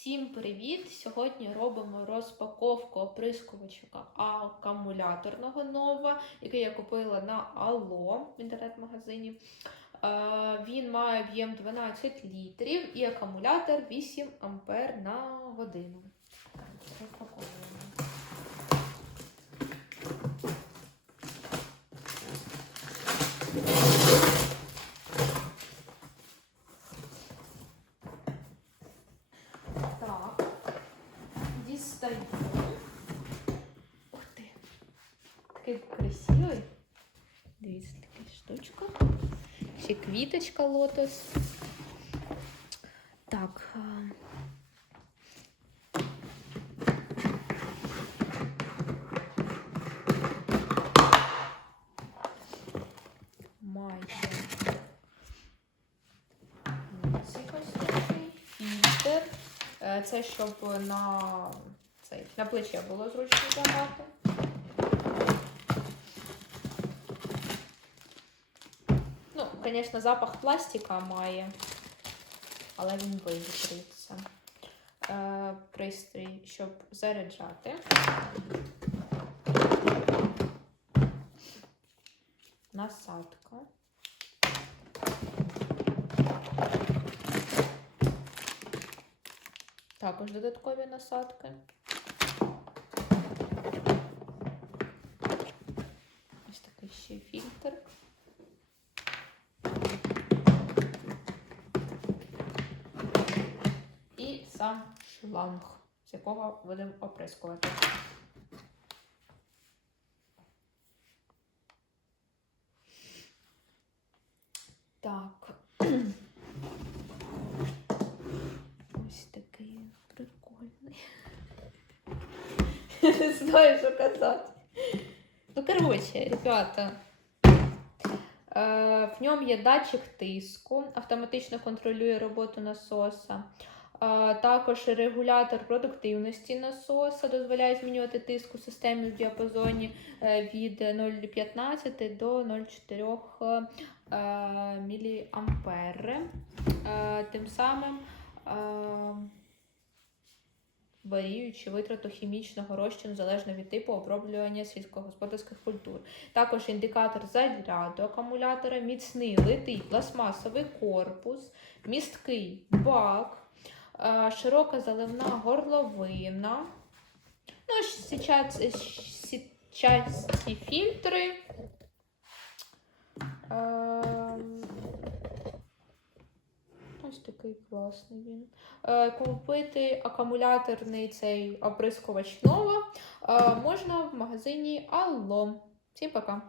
Всім привіт! Сьогодні робимо розпаковку оприскувача акумуляторного нова, який я купила на Allo в інтернет-магазині. Е, Він має об'єм 12 літрів і акумулятор 8 ампер на годину. Розпаковуємо. Такий красивий. Дивіться, така штучка. Ще квіточка лотос. Так. а, Ось фільтр. Е, Це щоб на, цей, на плече було зручно загати. Ну, звісно, запах пластика має, але він вивітрюється. Е, Пристрій, щоб заряджати. Насадка. Також додаткові насадки. Ось такий ще фільтр. І сам шланг, з якого будемо оприскувати. Так. Ось такий прикольний. Не знаю, що казати. Ну, коротше, ребята. Е, в ньому є датчик тиску, автоматично контролює роботу насоса. Також регулятор продуктивності насоса дозволяє змінювати тиск у системі в діапазоні е, від 0,15 до 0,4 е, мА. Е, тим самим варіюючи витрату хімічного розчину залежно від типу оброблювання сільськогосподарських культур. Також індикатор заряду акумулятора, міцний литий пластмасовий корпус, місткий бак, широка заливна горловина. Ну, сейчас ці фільтри. Ем, Ось такий класний він. Е, Купити акумуляторний цей оприскувач нова е, можна в магазині Allo. Всім пока!